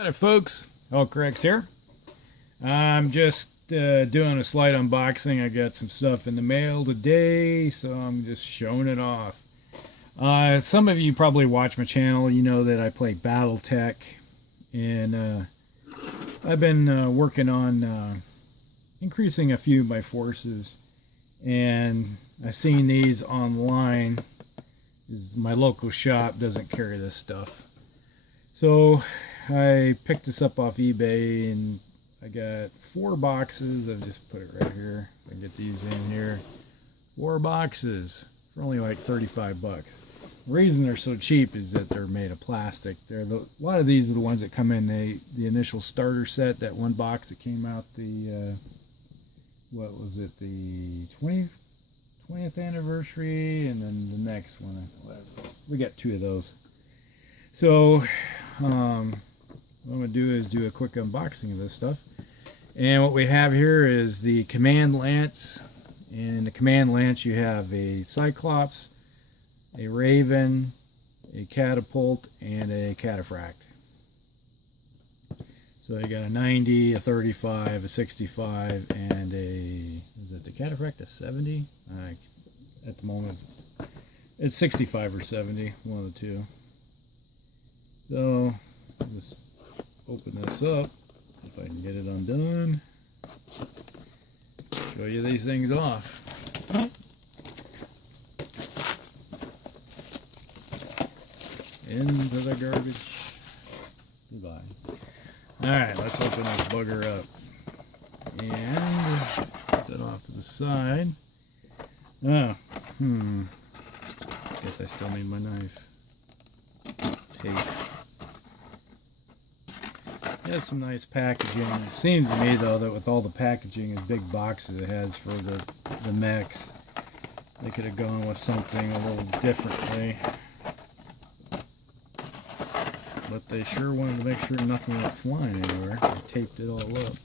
Hi folks, Corrects here. I'm just doing a slight unboxing. I got some stuff in the mail today, so I'm just showing it off. Some of you probably watch my channel. You know that I play Battletech, and I've been working on increasing a few of my forces, and I've seen these online. My local shop doesn't carry this stuff, so I picked this up off eBay, and I got 4 boxes. I've just put it right here. If I can get these in here. 4 boxes for only like 35 bucks. The reason they're so cheap is that they're made of plastic. A lot of these are the ones that come in the initial starter set. That one box that came out what was it, the 20th anniversary, and then the next one. We got 2 of those. So what I'm going to do is do a quick unboxing of this stuff. And what we have here is the command lance. And in the command lance you have a Cyclops, a Raven, a Catapult, and a Cataphract. So you got a 90, a 35, a 65, and is it the Cataphract, a 70? At the moment it's 65 or 70, one of the two. So just open this up, if I can get it undone. Show you these things off. Into the garbage. Goodbye. Alright, let's open this bugger up. And put that off to the side. Guess I still need my knife. Tape. It has some nice packaging. It seems to me though that with all the packaging and big boxes it has for the mechs, they could have gone with something a little differently. But they sure wanted to make sure nothing went flying anywhere. They taped it all up.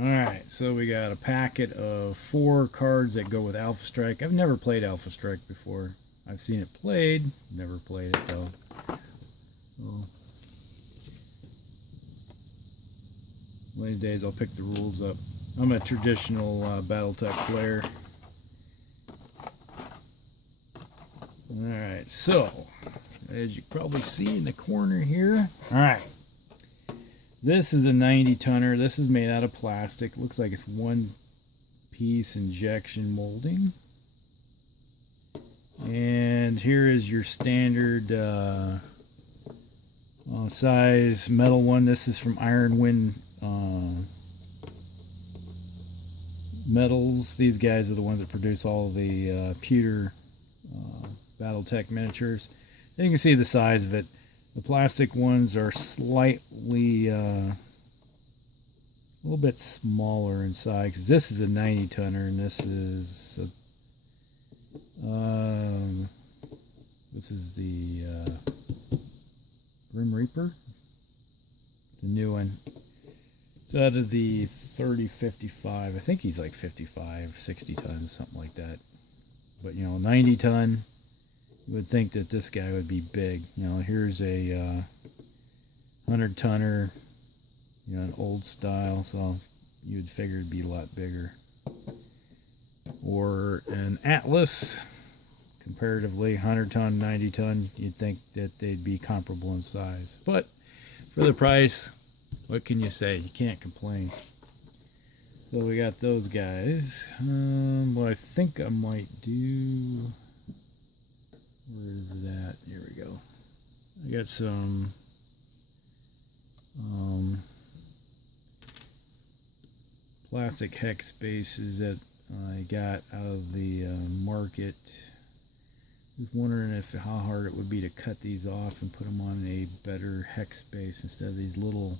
Alright, so we got a packet of 4 cards that go with Alpha Strike. I've never played Alpha Strike before. I've seen it played, never played it though. So, one of these days I'll pick the rules up. I'm a traditional Battletech player. Alright, so as you can probably see in the corner here. Alright, this is a 90 tonner. This is made out of plastic. Looks like it's one piece injection molding. And here is your standard size metal one. This is from Iron Wind Metals. These guys are the ones that produce all the pewter Battletech miniatures. And you can see the size of it. The plastic ones are slightly a little bit smaller inside, because this is a 90 tonner and this is the Grim Reaper, the new one. It's out of the 30-55. I think he's like 55, 60 tons, something like that. But 90 ton. You would think that this guy would be big. Here's a 100 tonner, an old style, so you'd figure it'd be a lot bigger. Or an Atlas, comparatively 100 ton, 90 ton, you'd think that they'd be comparable in size. But for the price, what can you say? You can't complain. So we got those guys. What I think I might do, where is it at? Here we go. I got some plastic hex bases that I got out of the market. Just wondering how hard it would be to cut these off and put them on a better hex base instead of these little.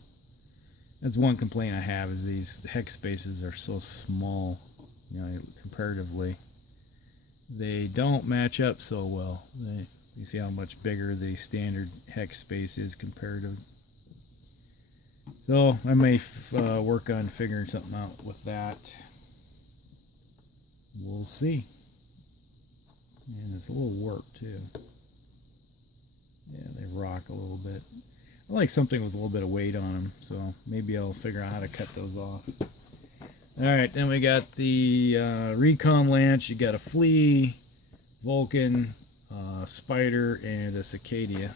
That's one complaint I have, is these hex bases are so small, comparatively. They don't match up so well. You see how much bigger the standard hex space is comparative. So I may work on figuring something out with that. We'll see. And it's a little warped too. Yeah, they rock a little bit. I like something with a little bit of weight on them, so maybe I'll figure out how to cut those off. Alright, then we got the recon lance. You got a flea, Vulcan, spider, and a cicada.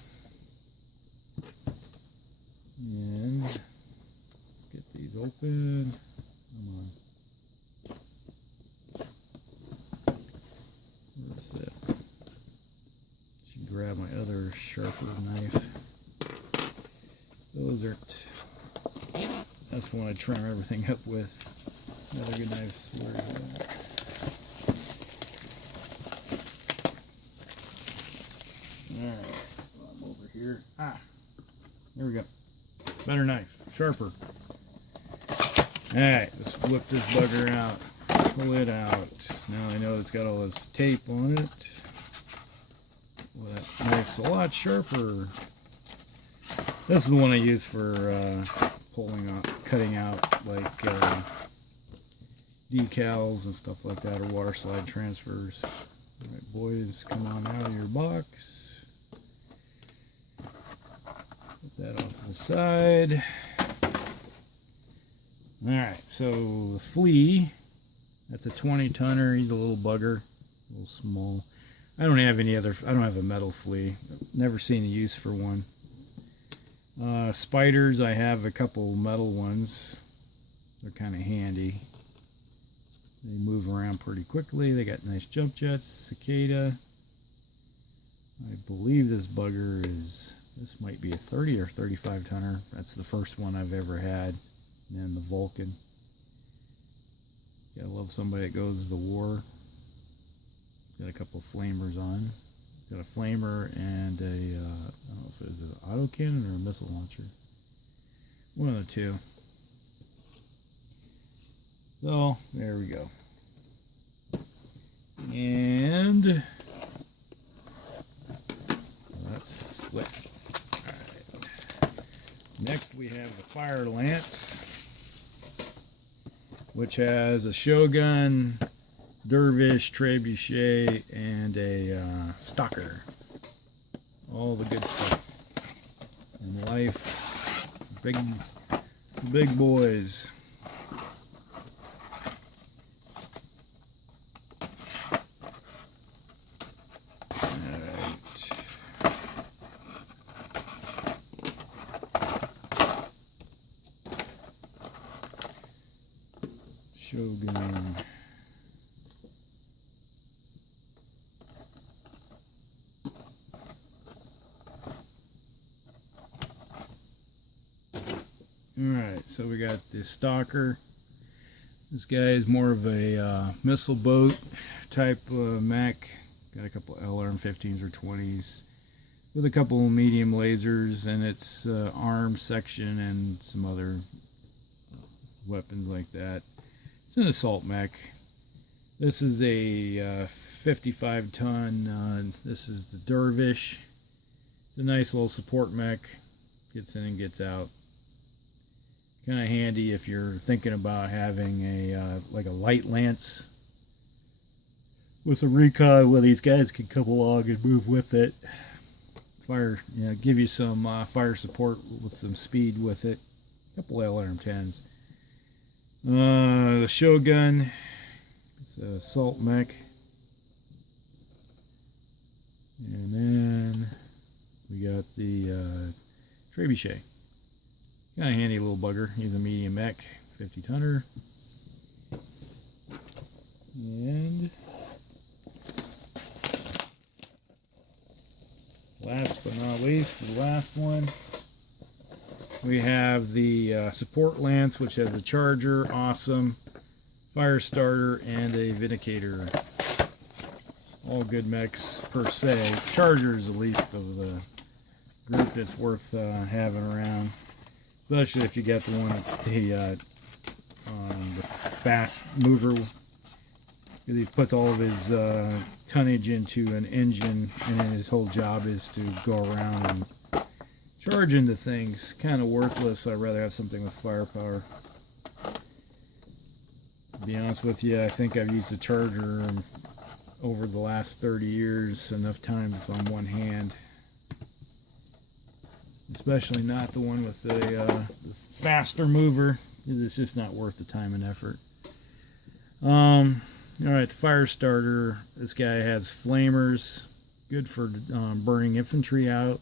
And let's get these open. Come on. Where's that? Should grab my other sharper knife. Those are. That's the one I trim everything up with. Another good knife. Where is that? Alright. I'm over here. Ah. There we go. Better knife. Sharper. Alright. Let's whip this bugger out. Pull it out. Now I know it's got all this tape on it. Well, that knife's a lot sharper. This is the one I use for pulling out, cutting out like decals and stuff like that, or water slide transfers. Alright, boys, come on out of your box. Put that off to the side. Alright, so the flea, that's a 20-tonner. He's a little bugger, a little small. I don't have any other, I don't have a metal flea. Never seen a use for one. Spiders, I have a couple metal ones. They're kind of handy. They move around pretty quickly. They got nice jump jets. Cicada. I believe this bugger is, this might be a 30 or 35 tonner. That's the first one I've ever had. And then the Vulcan. Gotta love somebody that goes to war. Got a couple of flamers on. Got a flamer and a, I don't know if it was an autocannon or a missile launcher. One of the two. So, there we go. And that's split. Alright. Next we have the fire lance, which has a shogun, dervish, trebuchet, and a stalker. All the good stuff in life. Big boys. Alright. Shogun. Alright, so we got the stalker. This guy is more of a missile boat type mech. Got a couple LRM-15s or 20s with a couple medium lasers and its arm section and some other weapons like that. It's an assault mech. This is a 55 ton. This is the dervish. It's a nice little support mech. Gets in and gets out. Kind of handy if you're thinking about having a like a light lance with some recon, where these guys can come along and move with it. Fire, you know, give you some fire support with some speed with it. A couple LRM-10s. The Shogun, it's an assault mech. And then we got the trebuchet. Kind of handy little bugger. He's a medium mech, 50 tonner. And last but not least, the last one, we have the support lance, which has a charger, awesome, fire starter, and a vindicator. All good mechs per se. Charger is the least of the group that's worth having around. Especially if you get the one that's the fast mover. He puts all of his tonnage into an engine, and then his whole job is to go around and charge into things. Kind of worthless. I'd rather have something with firepower. To be honest with you, I think I've used the charger over the last 30 years enough times on one hand. especially not the one with the faster mover, because it's just not worth the time and effort. Alright, the fire starter. This guy has flamers, good for burning infantry out.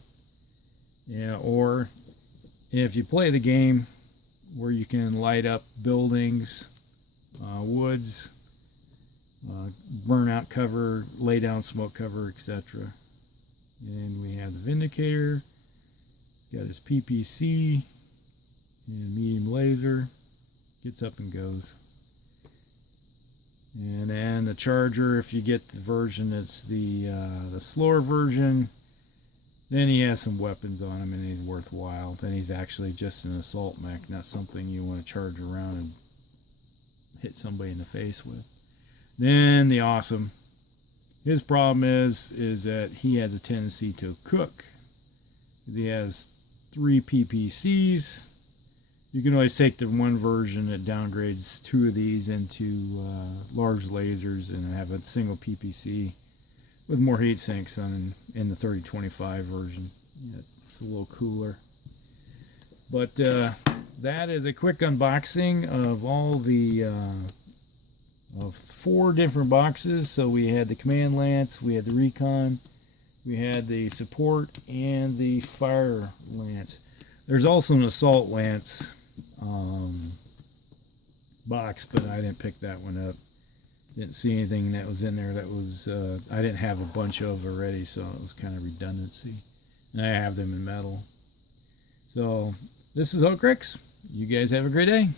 Yeah, or if you play the game where you can light up buildings, woods, burn out cover, lay down smoke cover, etc. And we have the Vindicator, got his PPC and medium laser, gets up and goes. And then the Charger, if you get the version that's the slower version, then he has some weapons on him and he's worthwhile. Then he's actually just an assault mech, not something you want to charge around and hit somebody in the face with. Then the Awesome. His problem is that he has a tendency to cook. He has 3 PPCs. You can always take the one version that downgrades 2 of these into large lasers and have a single PPC with more heat sinks in the 3025 version. Yeah, it's a little cooler. But that is a quick unboxing of all the of 4 different boxes. So we had the Command Lance, we had the Recon, we had the Support, and the Fire Lance. There's also an Assault Lance box, but I didn't pick that one up. Didn't see anything that was in there that was I didn't have a bunch of already, so it was kind of redundancy. And I have them in metal. So this is Oakrix. You guys have a great day.